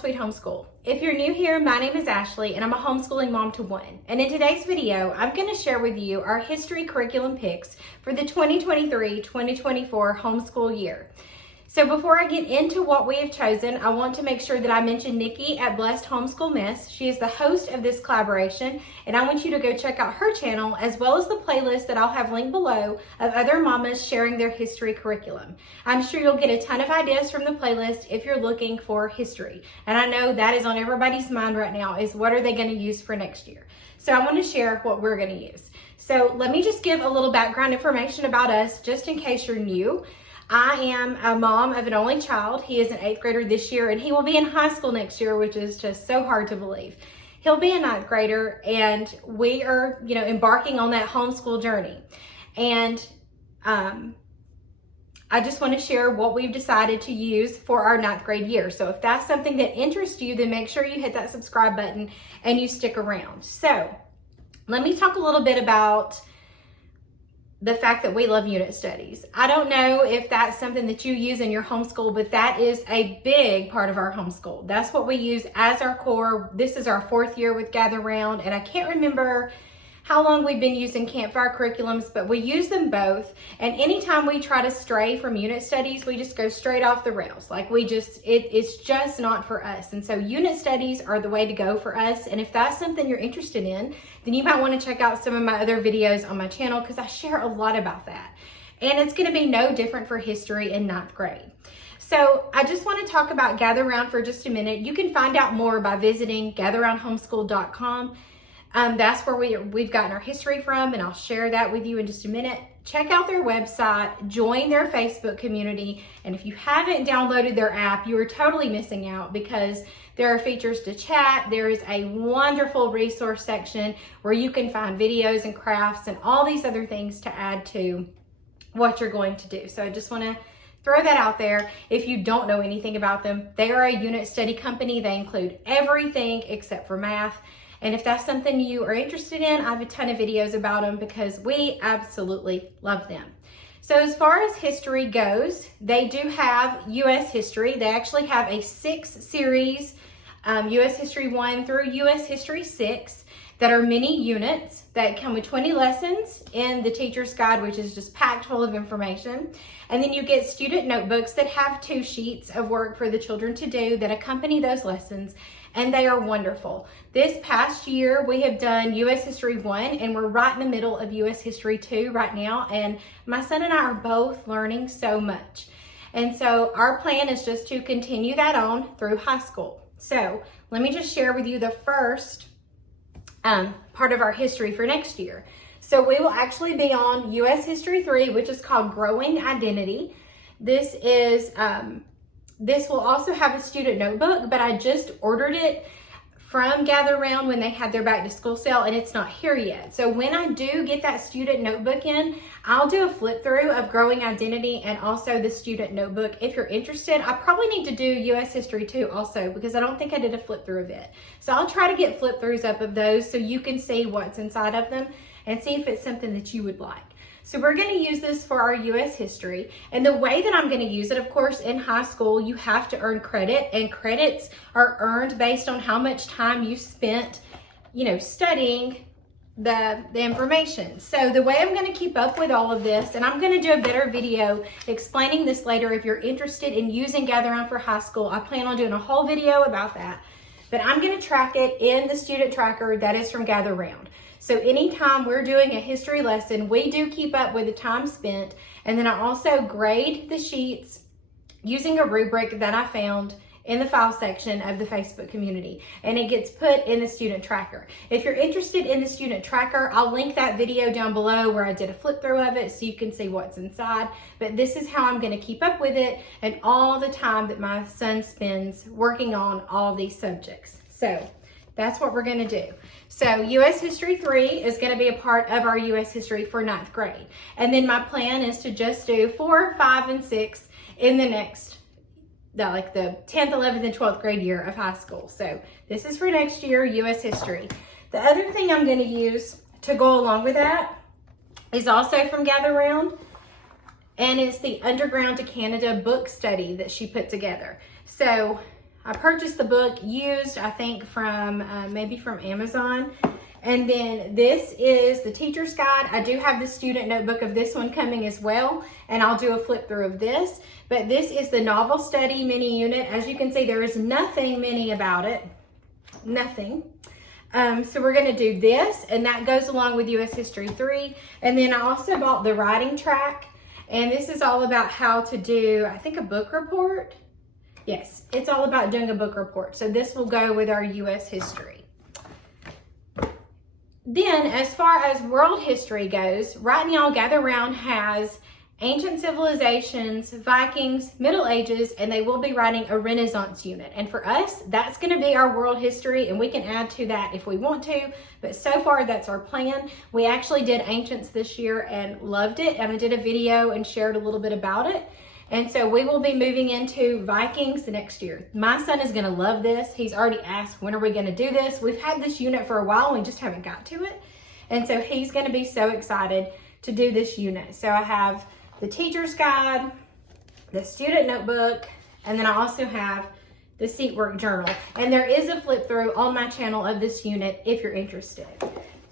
Sweet Homeschool. If you're new here, my name is Ashley and I'm a homeschooling mom to one. And in today's video, I'm going to share with you our history curriculum picks for the 2023-2024 homeschool year. So before I get into what we have chosen, I want to make sure that I mention Nickie at Blessed Homeschool Miss. She is the host of this collaboration, and I want you to go check out her channel as well as the playlist that I'll have linked below of other mamas sharing their history curriculum. I'm sure you'll get a ton of ideas from the playlist if you're looking for history. And I know that is on everybody's mind right now is what are they going to use for next year. So I want to share what we're going to use. So let me just give a little background information about us just in case you're new. I am a mom of an only child. He is an 8th grader this year and he will be in high school next year, which is just so hard to believe. He'll be a 9th grader and we are, embarking on that homeschool journey. And I just want to share what we've decided to use for our 9th grade year. So if that's something that interests you, then make sure you hit that subscribe button and you stick around. So let me talk a little bit about the fact that we love unit studies. I don't know if that's something that you use in your homeschool, but that is a big part of our homeschool. That's what we use as our core. This is our 4th year with Gather Round, and I can't remember how long we've been using campfire curriculums, but we use them both. And anytime we try to stray from unit studies, we just go straight off the rails. Like it's just not for us. And so unit studies are the way to go for us. And if that's something you're interested in, then you might want to check out some of my other videos on my channel because I share a lot about that. And it's going to be no different for history in 9th grade. So I just want to talk about Gather Round for just a minute. You can find out more by visiting gatherroundhomeschool.com. That's where we've gotten our history from, and I'll share that with you in just a minute. Check out their website, join their Facebook community, and if you haven't downloaded their app, you are totally missing out because there are features to chat. There is a wonderful resource section where you can find videos and crafts and all these other things to add to what you're going to do. So I just want to throw that out there. If you don't know anything about them, they are a unit study company. They include everything except for math. And if that's something you are interested in, I have a ton of videos about them because we absolutely love them. So as far as history goes, they do have U.S. history. They actually have a 6-series, U.S. History 1 through U.S. History 6 that are mini units that come with 20 lessons in the teacher's guide, which is just packed full of information. And then you get student notebooks that have 2 sheets of work for the children to do that accompany those lessons. And they are wonderful. This past year, we have done U.S. History 1, and we're right in the middle of U.S. History 2 right now, and my son and I are both learning so much. And so our plan is just to continue that on through high school. So let me just share with you the first part of our history for next year. So we will actually be on U.S. History 3, which is called Growing Identity. This will also have a student notebook, but I just ordered it from Gather Round when they had their back to school sale and it's not here yet. So when I do get that student notebook in, I'll do a flip through of Growing Identity and also the student notebook. If you're interested, I probably need to do U.S. History 2 also because I don't think I did a flip through of it. So I'll try to get flip throughs up of those so you can see what's inside of them and see if it's something that you would like. So we're going to use this for our U.S. history. And the way that I'm going to use it, of course, in high school, you have to earn credit. And credits are earned based on how much time you spent, studying the information. So the way I'm going to keep up with all of this, and I'm going to do a better video explaining this later if you're interested in using Gather Round for high school. I plan on doing a whole video about that. But I'm going to track it in the student tracker that is from Gather Round. So anytime we're doing a history lesson, we do keep up with the time spent. And then I also grade the sheets using a rubric that I found in the file section of the Facebook community. And it gets put in the student tracker. If you're interested in the student tracker, I'll link that video down below where I did a flip through of it so you can see what's inside. But this is how I'm going to keep up with it and all the time that my son spends working on all these subjects. So that's what we're going to do. So U.S. History 3 is going to be a part of our U.S. History for 9th grade. And then my plan is to just do 4, 5, and 6 in the next, the 10th, 11th, and 12th grade year of high school. So this is for next year, U.S. History. The other thing I'm going to use to go along with that is also from Gather Round. And it's the Underground to Canada book study that she put together. So I purchased the book used, I think from maybe from Amazon. And then this is the teacher's guide. I do have the student notebook of this one coming as well, and I'll do a flip through of this. But this is the novel study mini unit. As you can see, there is nothing mini about it, nothing. So we're gonna do this, and that goes along with US History 3. And then I also bought the writing track, and this is all about how to do, I think, a book report. Yes, it's all about doing a book report. So this will go with our US history. Then, as far as world history goes, right now Gather Round has ancient civilizations, Vikings, Middle Ages, and they will be writing a Renaissance unit. And for us, that's going to be our world history, and we can add to that if we want to. But so far, that's our plan. We actually did ancients this year and loved it, and I did a video and shared a little bit about it. And so we will be moving into Vikings the next year. My son is going to love this. He's already asked, when are we going to do this? We've had this unit for a while, and we just haven't got to it. And so he's going to be so excited to do this unit. So I have the teacher's guide, the student notebook, and then I also have the seat work journal. And there is a flip through on my channel of this unit if you're interested.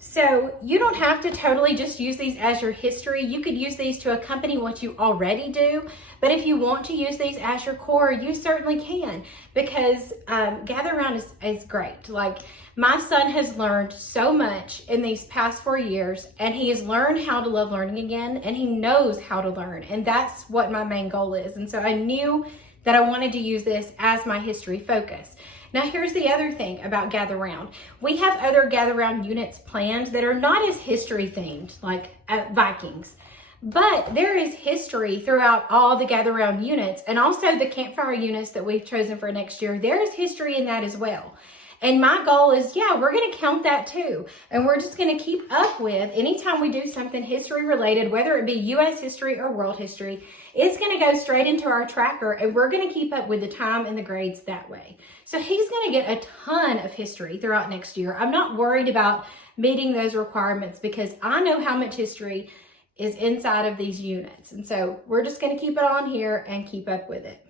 So you don't have to totally just use these as your history. You could use these to accompany what you already do. But if you want to use these as your core, you certainly can, because Gather Round is great. Like, my son has learned so much in these past 4 years, and he has learned how to love learning again, and he knows how to learn. And that's what my main goal is. And so I knew that I wanted to use this as my history focus. Now, here's the other thing about Gather Round. We have other Gather Round units planned that are not as history themed, like Vikings. But there is history throughout all the Gather Round units, and also the campfire units that we've chosen for next year. There is history in that as well. And my goal is, we're going to count that too. And we're just going to keep up with, anytime we do something history related, whether it be US history or world history, it's going to go straight into our tracker, and we're going to keep up with the time and the grades that way. So he's going to get a ton of history throughout next year. I'm not worried about meeting those requirements because I know how much history is inside of these units. And so we're just going to keep it on here and keep up with it.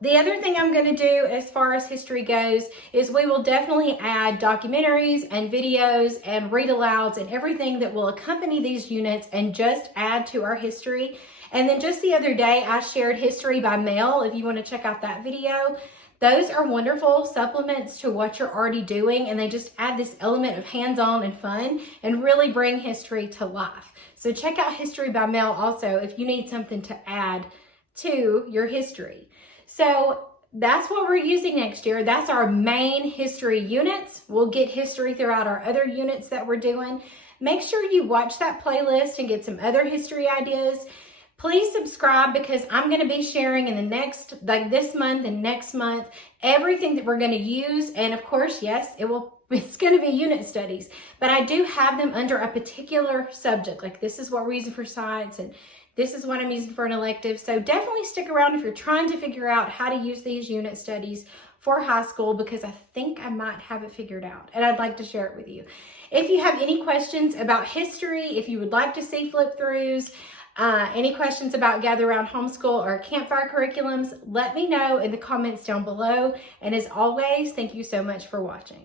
The other thing I'm going to do as far as history goes is we will definitely add documentaries and videos and read alouds and everything that will accompany these units and just add to our history. And then just the other day, I shared history by mail. If you want to check out that video, those are wonderful supplements to what you're already doing, and they just add this element of hands-on and fun and really bring history to life. So check out history by mail also if you need something to add to your history. So that's what we're using next year. That's our main history units. We'll get history throughout our other units that we're doing. Make sure you watch that playlist and get some other history ideas. Please subscribe, because I'm going to be sharing in the next, like this month and next month, everything that we're going to use. And of course, yes, it's going to be unit studies, but I do have them under a particular subject. Like, this is what we're using for science, and this is what I'm using for an elective. So definitely stick around if you're trying to figure out how to use these unit studies for high school, because I think I might have it figured out and I'd like to share it with you. If you have any questions about history, if you would like to see flip throughs, any questions about Gather Round Homeschool or campfire curriculums, let me know in the comments down below. And as always, thank you so much for watching.